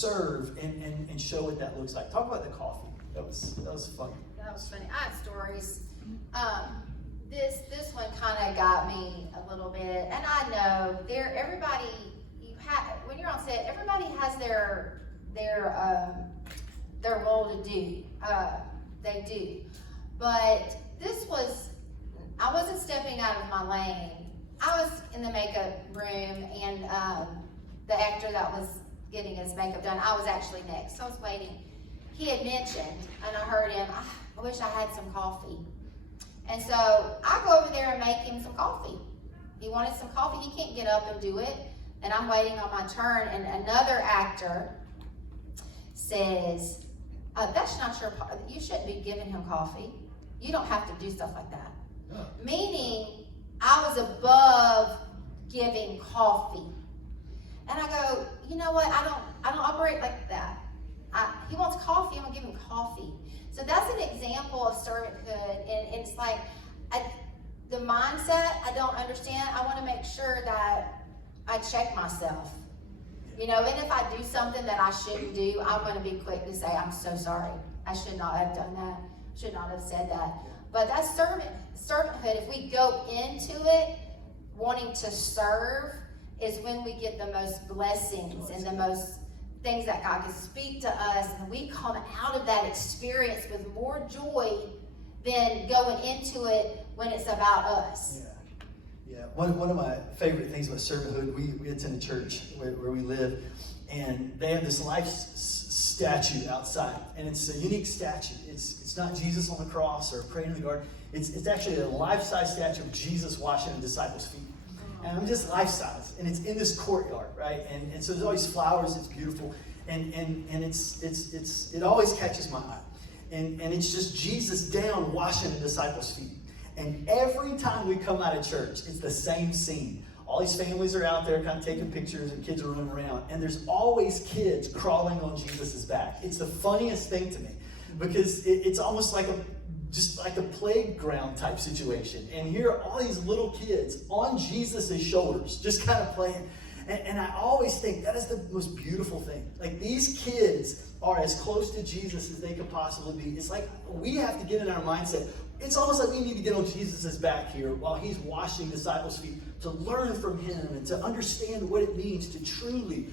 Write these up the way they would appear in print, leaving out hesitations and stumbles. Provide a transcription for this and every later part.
serve and show what that looks like. Talk about the coffee. That was funny. That was funny. I had stories. This one kind of got me a little bit, and I know when you're on set, everybody has their role to do. They do, but I wasn't stepping out of my lane. I was in the makeup room, and the actor that was getting his makeup done, I was actually next. So I was waiting. He had mentioned, and I heard him, I wish I had some coffee. And so I go over there and make him some coffee. He wanted some coffee. He can't get up and do it. And I'm waiting on my turn, and another actor says, that's not your part. You shouldn't be giving him coffee. You don't have to do stuff like that. Oh. Meaning, I was above giving coffee. And I go, you know what? I don't operate like that. He wants coffee, I'm gonna give him coffee. So that's an example of servanthood, and it's like the mindset I don't understand. I want to make sure that I check myself, and if I do something that I shouldn't do, I'm going to be quick to say, I'm so sorry. I should not have done that. Should not have said that. But that's servanthood. If we go into it wanting to serve, is when we get the most blessings and the most things that God can speak to us, and we come out of that experience with more joy than going into it when it's about us. Yeah. One of my favorite things about servanthood, we attend a church where we live, and they have this life statue outside, and it's a unique statue. It's not Jesus on the cross or praying in the garden. It's actually a life-size statue of Jesus washing the disciples' feet. And I'm just life-size, and it's in this courtyard, right? And so there's always flowers. It's beautiful, and it always catches my eye. And it's just Jesus down washing the disciples' feet. And every time we come out of church, it's the same scene. All these families are out there kind of taking pictures, and kids are running around, and there's always kids crawling on Jesus' back. It's the funniest thing to me, because it's almost like a playground type situation. And here are all these little kids on Jesus' shoulders, just kind of playing. And I always think that is the most beautiful thing. Like, these kids are as close to Jesus as they could possibly be. It's like we have to get in our mindset. It's almost like we need to get on Jesus' back here while he's washing disciples' feet, to learn from him and to understand what it means to truly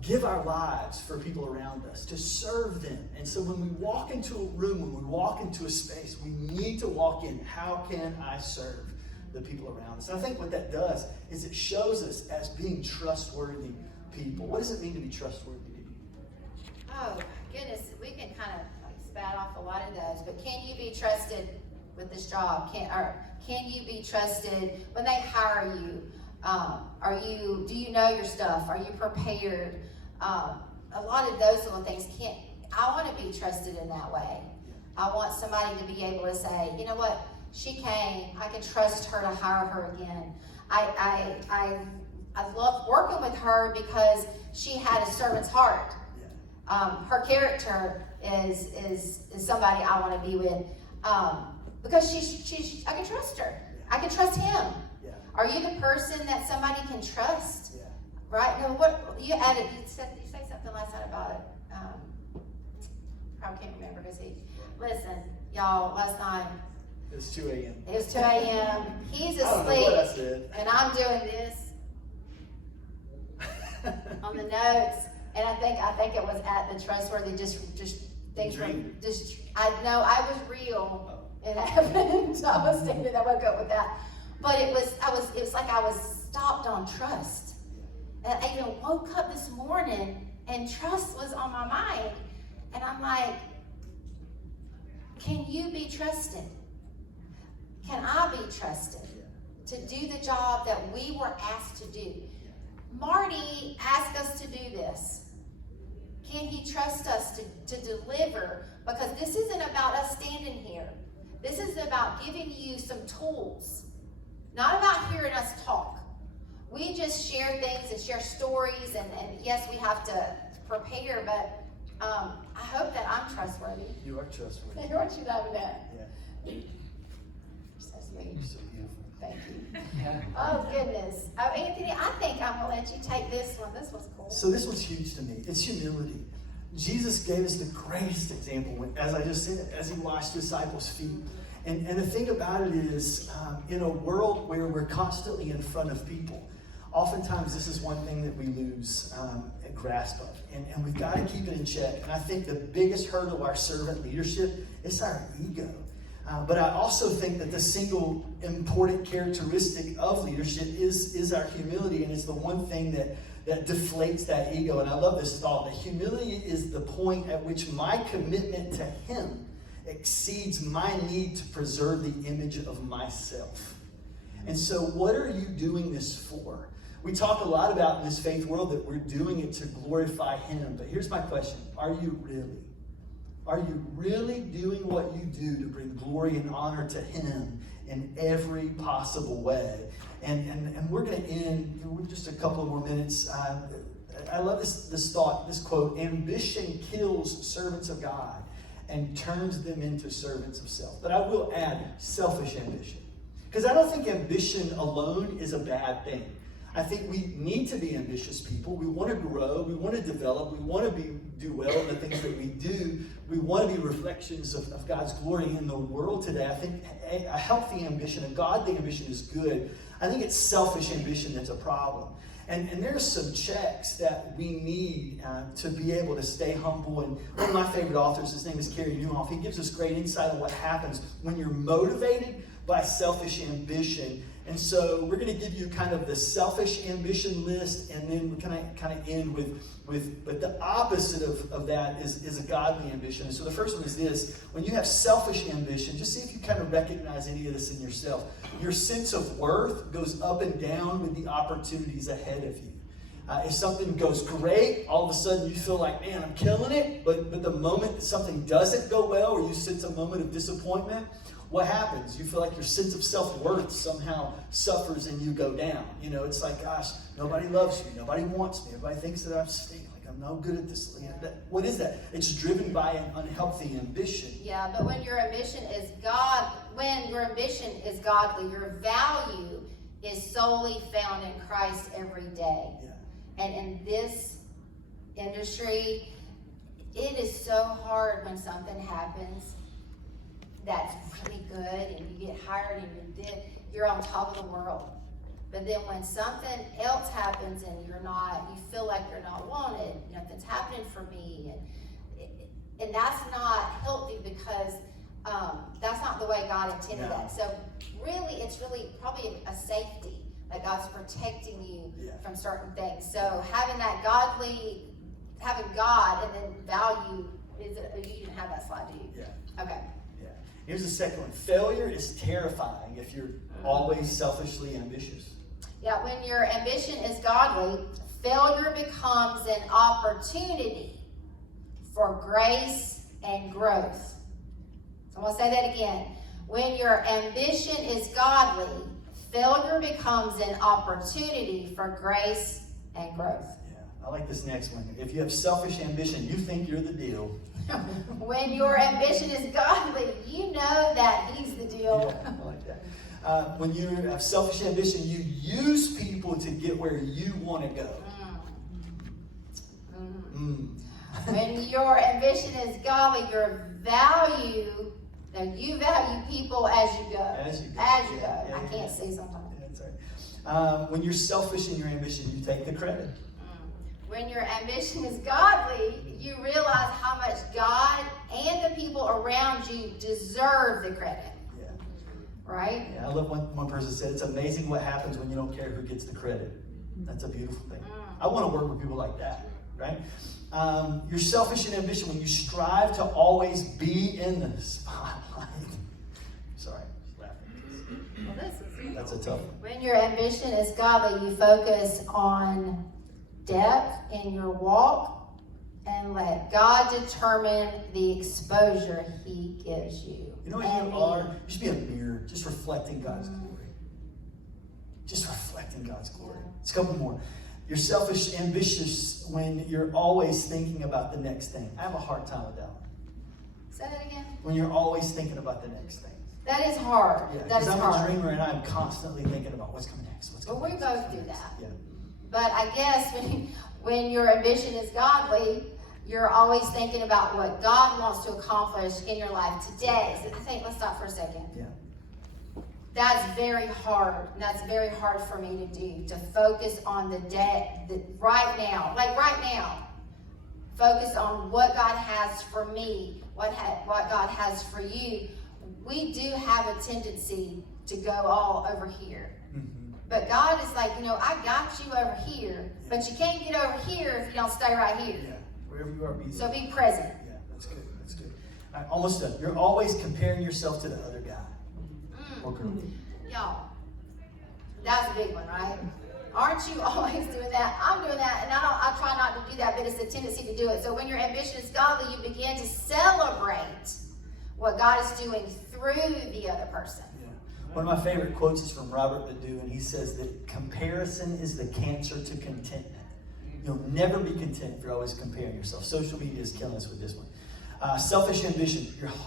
give our lives for people around us, to serve them. And so when we walk into a room, when we walk into a space, we need to walk in, how can I serve the people around us? And I think what that does is it shows us as being trustworthy people. What does it mean to be trustworthy to you? Oh, goodness, we can kind of spat off a lot of those, but can you be trusted with this job? Can you be trusted when they hire you? Do you know your stuff? Are you prepared? A lot of those little things I want to be trusted in that way. I want somebody to be able to say, you know what, she came, I can trust her to hire her again. I love working with her because she had a servant's heart. Her character is somebody I want to be with, because I can trust her. I can trust him. Are you the person that somebody can trust? Right? No, what you added? You say something last night about it. I can't remember because listen, y'all. Last night it was 2 a.m. It was 2 a.m. He's asleep, I don't know what I said. And I'm doing this on the notes. And I think it was at the trustworthy. Just things from just. I know I was real. It happened. So I was thinking I woke up with that. But it was like I was stopped on trust. And I even woke up this morning and trust was on my mind. And I'm like, can you be trusted? Can I be trusted to do the job that we were asked to do? Marty asked us to do this. Can he trust us to deliver? Because this isn't about us standing here. This is about giving you some tools. Not about hearing us talk. We just share things and share stories, and yes, we have to prepare, but I hope that I'm trustworthy. You are trustworthy. Aren't you loving that? Yeah. So sweet. You're so beautiful. Thank you. Oh, goodness. Oh, Anthony, I think I'm going to let you take this one. This was cool. So this one's huge to me. It's humility. Jesus gave us the greatest example, as I just said, as he washed disciples' feet. And the thing about it is, in a world where we're constantly in front of people, oftentimes this is one thing that we lose a grasp of. And we've got to keep it in check. And I think the biggest hurdle of our servant leadership is our ego. But I also think that the single important characteristic of leadership is our humility. And it's the one thing that deflates that ego. And I love this thought, that humility is the point at which my commitment to him exceeds my need to preserve the image of myself. And so what are you doing this for? We talk a lot about in this faith world that we're doing it to glorify him. But here's my question. Are you really? Are you really doing what you do to bring glory and honor to him in every possible way? And we're going to end with just a couple of more minutes. I love this thought, this quote: ambition kills servants of God and turns them into servants of self. But I will add selfish ambition. Because I don't think ambition alone is a bad thing. I think we need to be ambitious people. We want to grow. We want to develop. We want to do well in the things that we do. We want to be reflections of God's glory in the world today. I think a healthy ambition, a godly ambition is good. I think it's selfish ambition that's a problem. And there's some checks that we need to be able to stay humble. And one of my favorite authors, his name is Carey Nieuwhof, he gives us great insight on what happens when you're motivated by selfish ambition. And so we're going to give you kind of the selfish ambition list, and then we're going to kind of end but the opposite of that is a godly ambition. And so the first one is this: when you have selfish ambition, just see if you kind of recognize any of this in yourself. Your sense of worth goes up and down with the opportunities ahead of you. If something goes great, all of a sudden you feel like, man, I'm killing it. But the moment that something doesn't go well, or you sense a moment of disappointment, what happens? You feel like your sense of self-worth somehow suffers and you go down. You know, it's like, gosh, nobody loves me. Nobody wants me. Everybody thinks that I'm stink. Like, I'm no good at this. You know, what is that? It's driven by an unhealthy ambition. Yeah, but when your ambition is godly, your value is solely found in Christ every day. Yeah. And in this industry, it is so hard when something happens that's really good and you get hired and you're on top of the world. But then when something else happens and you feel like you're not wanted, nothing's happening for me, and that's not healthy, because that's not the way God intended that. So really, it's really probably a safety that God's protecting you from certain things. So having God and then value, you didn't have that slide, do you? Yeah. Okay. Here's the second one. Failure is terrifying if you're always selfishly ambitious. Yeah, when your ambition is godly, failure becomes an opportunity for grace and growth. So I'm going to say that again. When your ambition is godly, failure becomes an opportunity for grace and growth. Yeah, I like this next one. If you have selfish ambition, you think you're the deal. When your ambition is godly, you know that he's the deal. Yeah, I like that. When you have selfish ambition, you use people to get where you want to go. When your ambition is godly, you value people as you go. As you go. Yeah, I can't see sometimes. Yeah, that's right. When you're selfish in your ambition, you take the credit. When your ambition is godly, you realize how much God and the people around you deserve the credit. Yeah. Right? Yeah, I love one person said, it's amazing what happens when you don't care who gets the credit. That's a beautiful thing. I want to work with people like that, right? You're selfish in ambition when you strive to always be in the spotlight. Sorry, laughing. Well, that's a tough one. When your ambition is godly, you focus on depth in your walk and let God determine the exposure he gives you. You know what you are? You should be a mirror, just reflecting God's glory. Just reflecting God's glory. It's a couple more. You're selfish, ambitious when you're always thinking about the next thing. I have a hard time with that one. Say that again. When you're always thinking about the next thing. That is hard. Yeah, That is I'm hard. a dreamer and I'm constantly thinking about what's coming next. What's Well, coming we next. both do that. Yeah. But I guess when your ambition is godly, you're always thinking about what God wants to accomplish in your life today. So I think, let's stop for a second. Yeah. That's very hard. That's very hard for me to do, to focus on the day, right now. Like right now. Focus on what God has for me, what God has for you. We do have a tendency to go all over here. Mm-hmm. But God is like, I got you over here, but you can't get over here if you don't stay right here. Yeah. Wherever you are, be there. So be present. Yeah, that's good. That's good. All right, almost done. You're always comparing yourself to the other guy or girl. Y'all, that's a big one, right? Aren't you always doing that? I'm doing that, and I try not to do that, but it's a tendency to do it. So when your ambition is godly, you begin to celebrate what God is doing through the other person. Yeah. One of my favorite quotes is from Robert Ledoux, and he says that comparison is the cancer to contentment. You'll never be content if you're always comparing yourself. Social media is killing us with this one. Selfish ambition.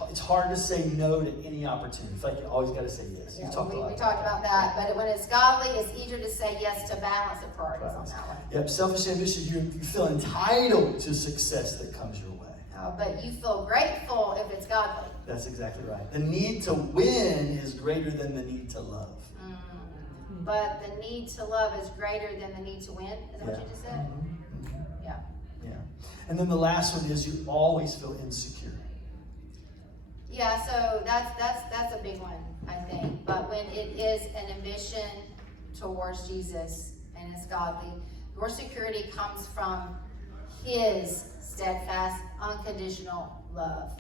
It's hard to say no to any opportunity. It's like you always got to say yes. Yeah, You've talked a lot. we talked about that, but when it's godly, it's easier to say yes to balance the priorities on that one. Yep, selfish ambition, you feel entitled to success that comes your way. But you feel grateful if it's godly. That's exactly right. The need to win is greater than the need to love. But the need to love is greater than the need to win. Is that what you just said? Mm-hmm. Yeah. Yeah. And then the last one is you always feel insecure. Yeah, so that's a big one, I think. But when it is an ambition towards Jesus and it's godly, your security comes from His steadfast, unconditional love.